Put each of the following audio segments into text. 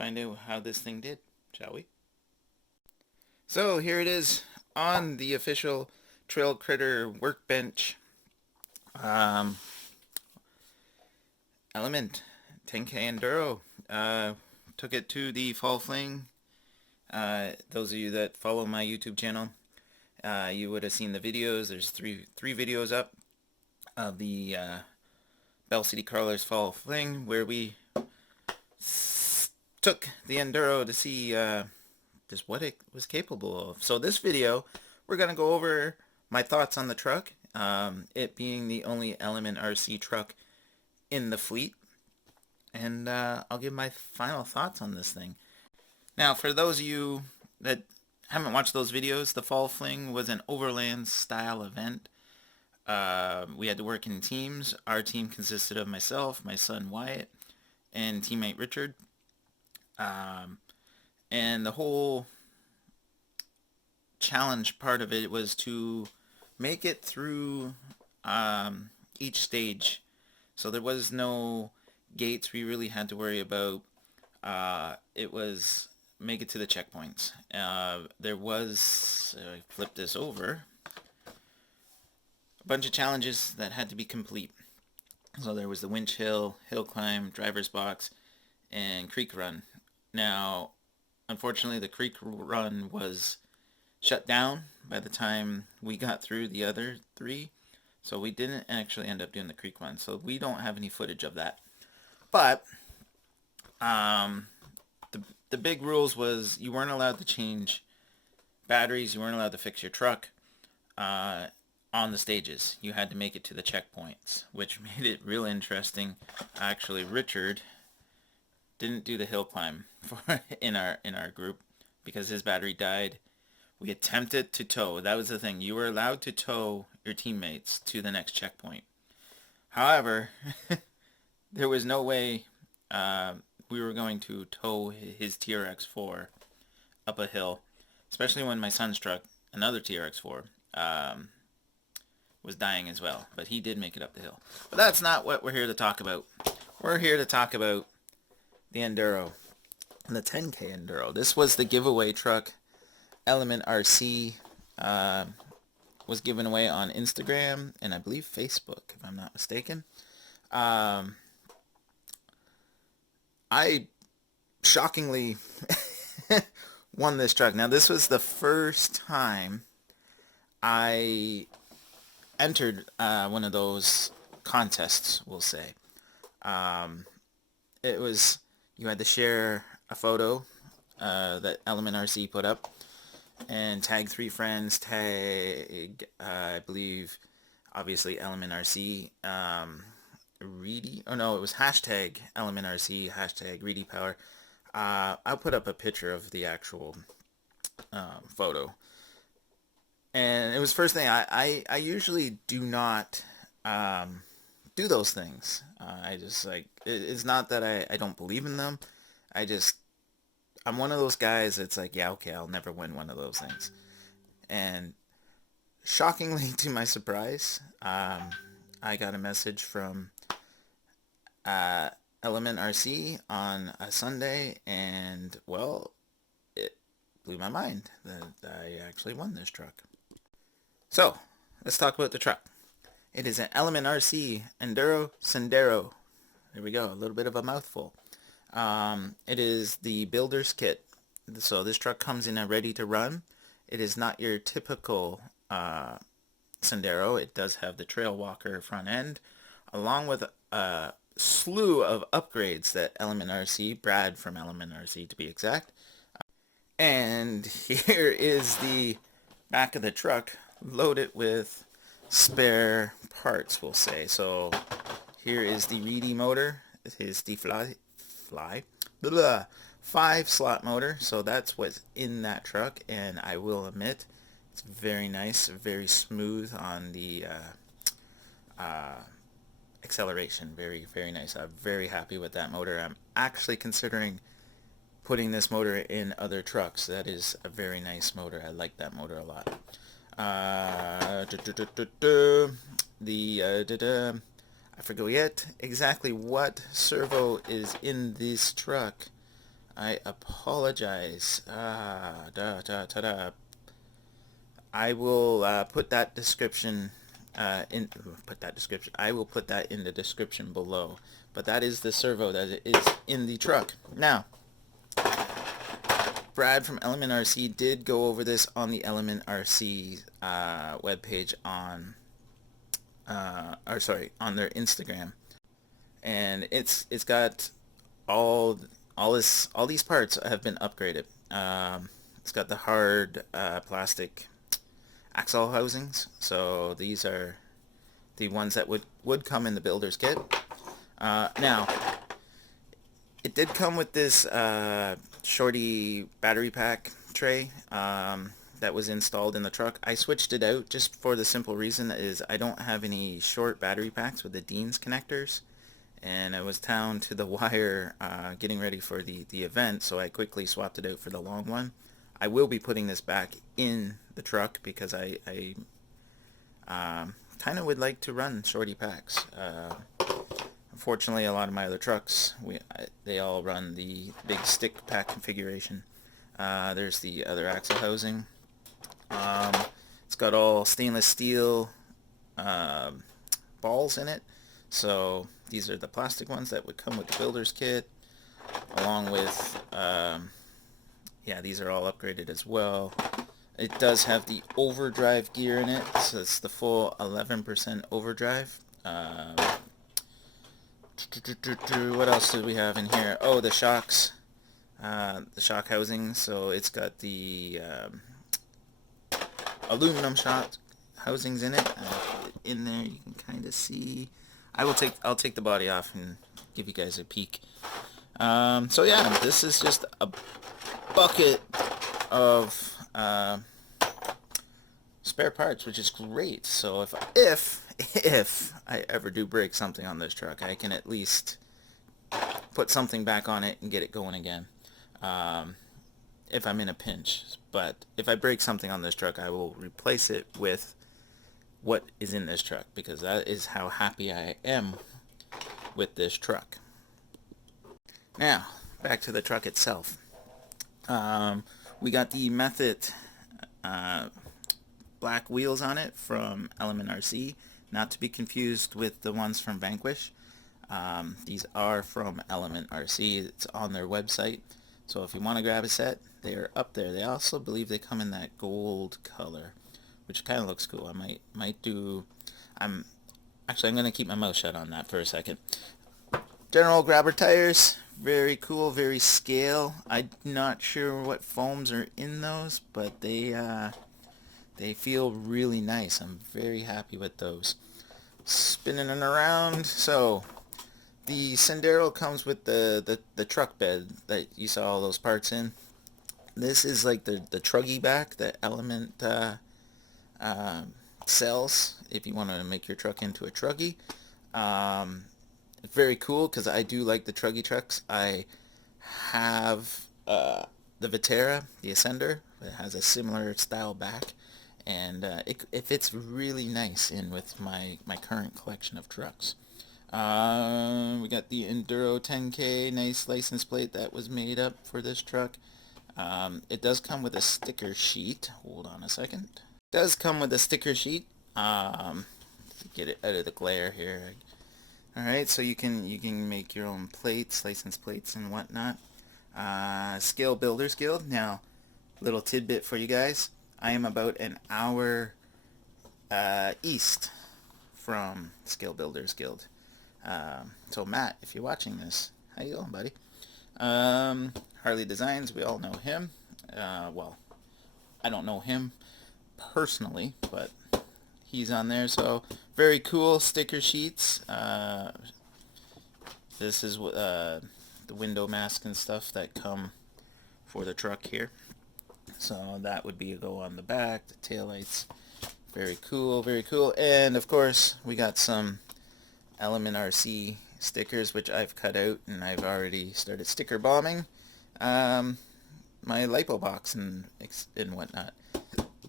find out how this thing did, shall we? So here it is on the official Trail Critter workbench. Um, Element 10K Enduro. Took it to the Fall Fling. Those of you that follow my YouTube channel, you would have seen the videos. There's three videos up of the Bell City Crawlers Fall Fling, where we took the Enduro to see just what it was capable of. So this video, we're going to go over my thoughts on the truck, it being the only Element RC truck in the fleet, and I'll give my final thoughts on this thing. Now, for those of you that haven't watched those videos, the Fall Fling was an overland style event. We had to work in teams. Our team consisted of myself, my son Wyatt, and teammate Richard. And the whole challenge part of it was to make it through each stage. So there was no gates we really had to worry about. It was make it to the checkpoints. There was, I flip this over, a bunch of challenges that had to be complete. So there was the winch hill, hill climb, driver's box, and creek run. Now, unfortunately, the creek run was shut down by the time we got through the other three, so we didn't actually end up doing the creek run, so we don't have any footage of that. But the big rules was you weren't allowed to change batteries, you weren't allowed to fix your truck on the stages. You had to make it to the checkpoints, which made it real interesting. Actually, Richard didn't do the hill climb in our group because his battery died. We attempted to tow. That was the thing. You were allowed to tow your teammates to the next checkpoint. However, there was no way we were going to tow his TRX-4 up a hill, especially when my son's truck, another TRX-4, was dying as well. But he did make it up the hill. But that's not what we're here to talk about. We're here to talk about the Enduro, the 10K Enduro. This was the giveaway truck. Element RC was given away on Instagram and I believe Facebook, if I'm not mistaken. I shockingly won this truck. Now, this was the first time I entered one of those contests, we'll say. It was, you had to share a photo that Element RC put up and tag 3 friends, tag, I believe, obviously Element RC, Reedy, oh no, it was hashtag Element RC, hashtag Reedy Power. I'll put up a picture of the actual photo. And it was first thing, I usually do not do those things. I just, like, it's not that I don't believe in them. I'm one of those guys that's like, yeah, okay, I'll never win one of those things. And shockingly, to my surprise, I got a message from Element RC on a Sunday, and, well, it blew my mind that I actually won this truck. So, let's talk about the truck. It is an Element RC Enduro Sendero. There we go, a little bit of a mouthful. It is the builder's kit. So this truck comes in a ready to run. It is not your typical Sendero. It does have the trail walker front end, along with a slew of upgrades that Element RC, Brad from Element RC to be exact. And here is the back of the truck, loaded with spare parts, we'll say. So here is the Reedy motor. It is the 5-slot motor, so that's what's in that truck, and I will admit it's very nice, very smooth on the acceleration. Very, very nice. I'm very happy with that motor. I'm actually considering putting this motor in other trucks. That is a very nice motor. I like that motor a lot. I forget yet exactly what servo is in this truck. I apologize. I will put that description I will put that in the description below. But that is the servo that is in the truck. Now, Brad from Element RC did go over this on the Element RC webpage on on their Instagram, and it's got all these parts have been upgraded. It's got the hard plastic axle housings, so these are the ones that would come in the builder's kit. Now, it did come with this shorty battery pack tray that was installed in the truck. I switched it out just for the simple reason is I don't have any short battery packs with the Dean's connectors, and I was down to the wire getting ready for the event, so I quickly swapped it out for the long one. I will be putting this back in the truck because I kind of would like to run shorty packs. Unfortunately, a lot of my other trucks, they all run the big stick pack configuration. There's the other axle housing. It's got all stainless steel balls in it. So these are the plastic ones that would come with the builder's kit, along with, yeah, these are all upgraded as well. It does have the overdrive gear in it, so it's the full 11% overdrive. What else do we have in here? Oh, the shocks, the shock housing. So it's got the aluminum shock housings in it. In there, you can kind of see. I'll take the body off and give you guys a peek. So yeah, this is just a bucket of spare parts, which is great. So if I ever do break something on this truck, I can at least put something back on it and get it going again. If I'm in a pinch. But if I break something on this truck, I will replace it with what is in this truck, because that is how happy I am with this truck. Now, back to the truck itself. We got the Method black wheels on it from Element RC, not to be confused with the ones from Vanquish. These are from Element RC. It's on their website, so if you want to grab a set, they are up there. They also believe they come in that gold color, which kind of looks cool. I might do. I'm going to keep my mouth shut on that for a second. General grabber tires, very cool, very scale. I'm not sure what foams are in those, but they feel really nice. I'm very happy with those. Spinning it around. So the Enduro comes with the truck bed that you saw all those parts in. This is like the truggy back that Element sells if you want to make your truck into a truggy. Very cool because I do like the truggy trucks. I have the Vitera, the Ascender, that has a similar style back, and it fits really nice in with my current collection of trucks. We got the Enduro 10K, nice license plate that was made up for this truck. It does come with a sticker sheet. Hold on a second. It does come with a sticker sheet. To get it out of the glare here. Alright, so you can make your own plates, license plates and whatnot. Scale Builders Guild. Now, little tidbit for you guys. I am about an hour east from Scale Builders Guild. So Matt, if you're watching this, how you doing, buddy? Harley Designs, we all know him. Well, I don't know him personally, but he's on there. So very cool sticker sheets. This is the window mask and stuff that come for the truck here. So that would be a go on the back, the taillights. Very cool, very cool. And of course, we got some Element RC stickers, which I've cut out, and I've already started sticker bombing my lipo box and whatnot.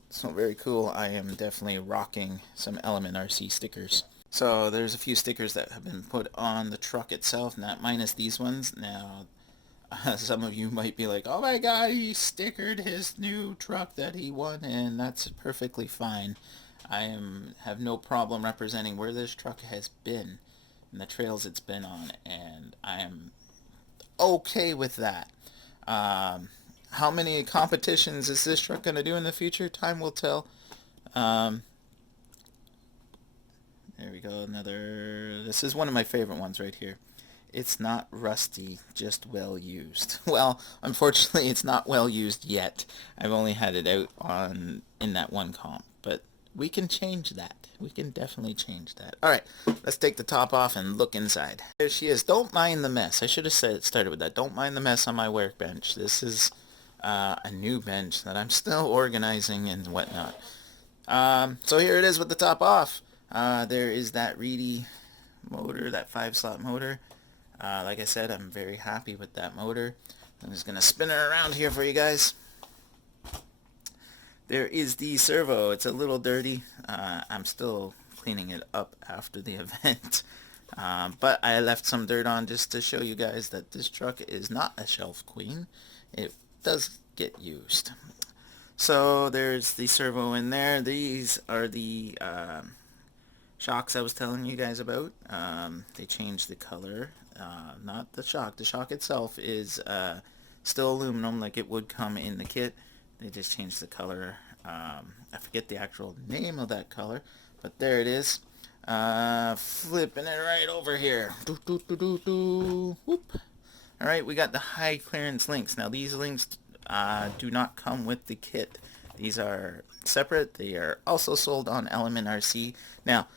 So very cool. I am definitely rocking some Element RC stickers. So there's a few stickers that have been put on the truck itself, not minus these ones. Now, Some of you might be like, oh my god, he stickered his new truck that he won, and that's perfectly fine. Have no problem representing where this truck has been and the trails it's been on, and I am okay with that. How many competitions is this truck going to do in the future? Time will tell. Um, there we go, another... This is one of my favorite ones right here. It's not rusty, just well used. Well, unfortunately, it's not well used yet. I've only had it out in that one comp, but we can change that. We can definitely change that. All right, let's take the top off and look inside. There she is. Don't mind the mess. I should have started with that. Don't mind the mess on my workbench. This is a new bench that I'm still organizing and whatnot. So here it is with the top off. There is that Reedy motor, that 5-slot motor. Like I said, I'm very happy with that motor. I'm just going to spin her around here for you guys. There is the servo. It's a little dirty. I'm still cleaning it up after the event. But I left some dirt on just to show you guys that this truck is not a shelf queen. It does get used. So there's the servo in there. These are the shocks I was telling you guys about. They changed the color. Not the shock. The shock itself is still aluminum like it would come in the kit. They just changed the color. I forget the actual name of that color, but there it is. Flipping it right over here. Whoop. Alright, we got the high clearance links. Now these links do not come with the kit. These are separate. They are also sold on Element RC. Now,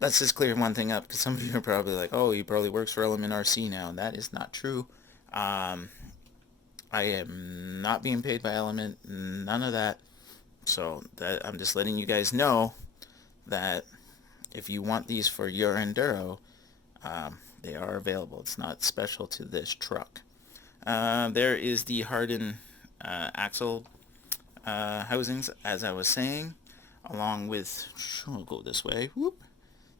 let's just clear one thing up, because some of you are probably like, oh, he probably works for Element RC now. That is not true. I am not being paid by Element, none of that. So I'm just letting you guys know that if you want these for your Enduro, they are available. It's not special to this truck. There is the hardened axle housings, as I was saying, along with, I'll go this way, whoop,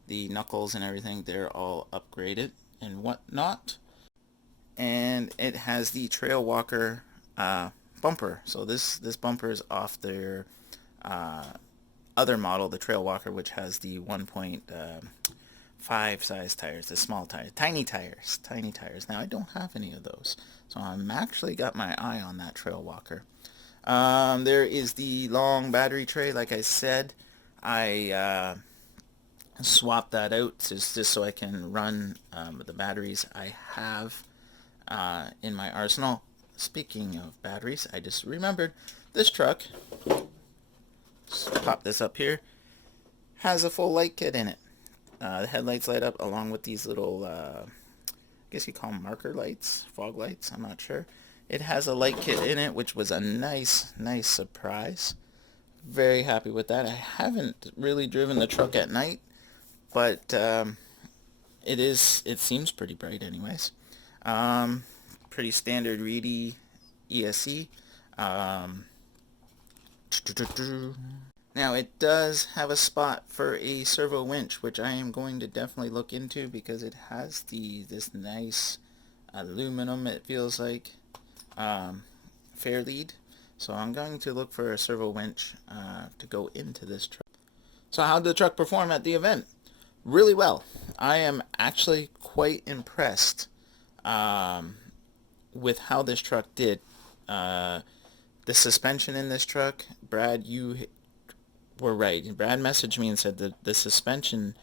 the knuckles and everything. They're all upgraded and whatnot. And it has the Trail Walker bumper. So this bumper is off their other model, the Trail Walker, which has the 1.5 size tires, the small tires, tiny tires. Now I don't have any of those, so I'm actually got my eye on that Trail Walker. There is the long battery tray. Like I said, I swapped that out just so I can run the batteries I have in my arsenal. Speaking of batteries, I just remembered this truck, just pop this up here, has a full light kit in it. The headlights light up along with these little, I guess you call them marker lights, fog lights, I'm not sure. It has a light kit in it, which was a nice surprise. Very happy with that. I haven't really driven the truck at night, but it seems pretty bright anyways. Pretty standard Reedy ESC. Now it does have a spot for a servo winch, which I am going to definitely look into, because it has this nice aluminum, it feels like, fair lead. So I'm going to look for a servo winch to go into this truck. So how did the truck perform at the event? Really well. I am actually quite impressed with how this truck did. The suspension in this truck, Brad, you were right. Brad messaged me and said that the suspension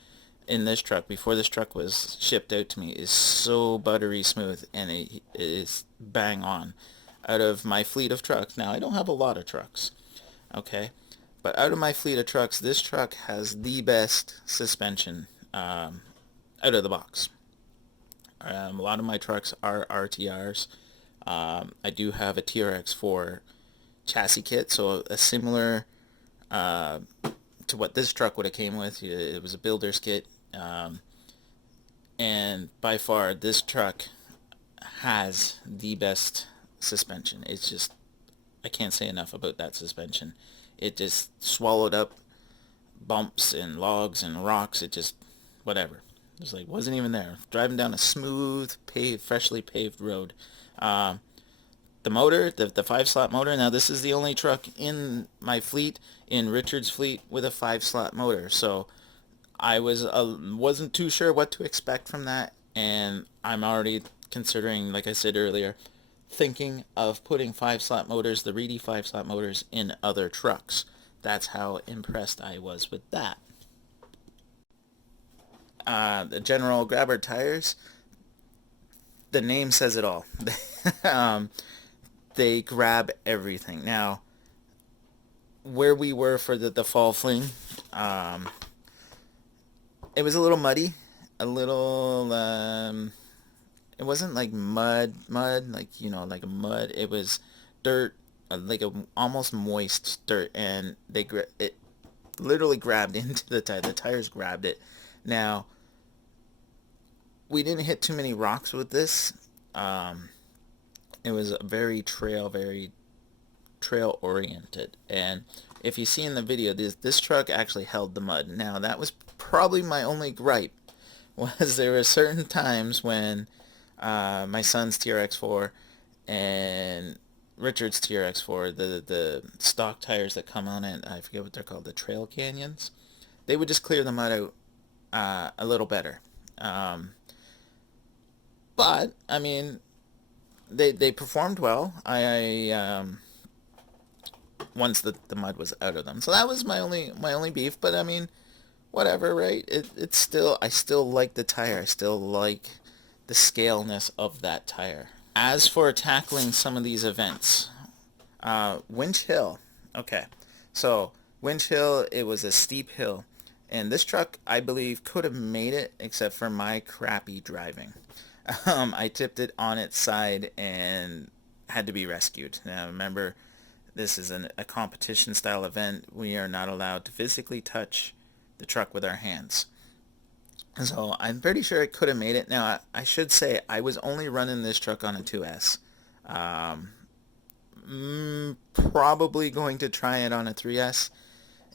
in this truck, before this truck was shipped out to me, is so buttery smooth, and it is bang on. Out of my fleet of trucks, now I don't have a lot of trucks, okay, but out of my fleet of trucks, this truck has the best suspension out of the box. A lot of my trucks are RTRs. I do have a TRX4 chassis kit, so a similar to what this truck would have came with. It was a builder's kit, and by far this truck has the best suspension. It's just, I can't say enough about that suspension. It just swallowed up bumps and logs and rocks. It just, whatever. Just like wasn't even there. Driving down a smooth, paved, freshly paved road. Um, the motor, the 5-slot motor. Now this is the only truck in my fleet, in Richard's fleet, with a 5-slot motor. So I wasn't too sure what to expect from that, and I'm already considering, like I said earlier, thinking of putting 5-slot motors, the Reedy 5-slot motors, in other trucks. That's how impressed I was with that. The General Grabber tires, the name says it all. um, they grab everything. Now, where we were for the Fall Fling, it was a little muddy, a little, it wasn't like mud, like, like a mud. It was dirt, like a almost moist dirt, and it literally grabbed into the tire. The tires grabbed it. Now, we didn't hit too many rocks with this. It was very trail oriented, and if you see in the video, this truck actually held the mud. Now, that was probably my only gripe, was there were certain times when my son's TRX4 and Richard's TRX4, the stock tires that come on it, I forget what they're called, the trail canyons, they would just clear the mud out a little better. But I mean, they performed well. Once the mud was out of them, so that was my only beef. But I mean, whatever, right? It's still, I still like the tire. I still like the scaleness of that tire. As for tackling some of these events, Winch Hill. Okay, so Winch Hill, it was a steep hill, and this truck, I believe, could have made it except for my crappy driving. I tipped it on its side and had to be rescued. Now remember, this is a competition style event. We are not allowed to physically touch the truck with our hands. So I'm pretty sure it could have made it. Now I should say I was only running this truck on a 2S. Probably going to try it on a 3S,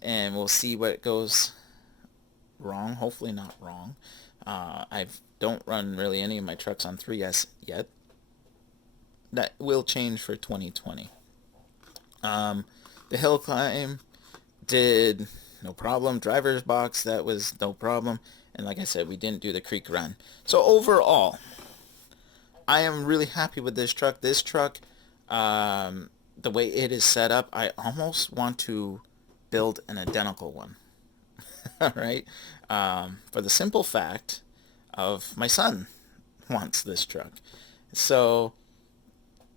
and we'll see what goes wrong. Hopefully not wrong. I don't run really any of my trucks on 3S yet. That will change for 2020. The hill climb did no problem. Driver's box, that was no problem. And like I said, we didn't do the creek run. So overall, I am really happy with this truck. This truck, the way it is set up, I almost want to build an identical one. All right? For the simple fact of my son wants this truck. So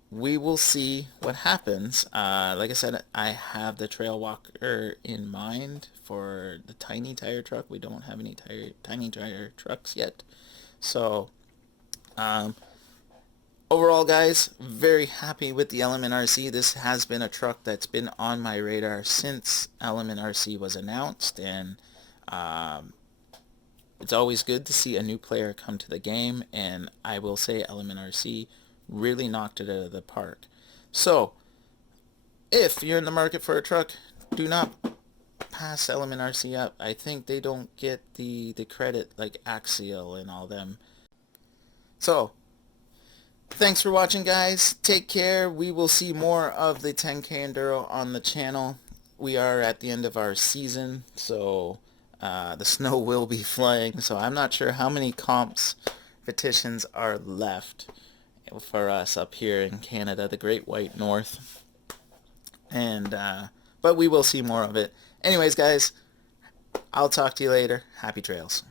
we will see what happens. Like I said, I have the Trail Walker in mind for the tiny tire truck. We don't have any tiny tire trucks yet. So overall, guys, very happy with the Element RC. This has been a truck that's been on my radar since Element RC was announced, and it's always good to see a new player come to the game, and I will say Element RC really knocked it out of the park. So, if you're in the market for a truck, do not pass Element RC up. I think they don't get the credit like Axial and all them. So, thanks for watching, guys. Take care. We will see more of the 10K Enduro on the channel. We are at the end of our season, so the snow will be flying. So I'm not sure how many competitions are left for us up here in Canada, the Great White North. And but we will see more of it. Anyways, guys, I'll talk to you later. Happy trails.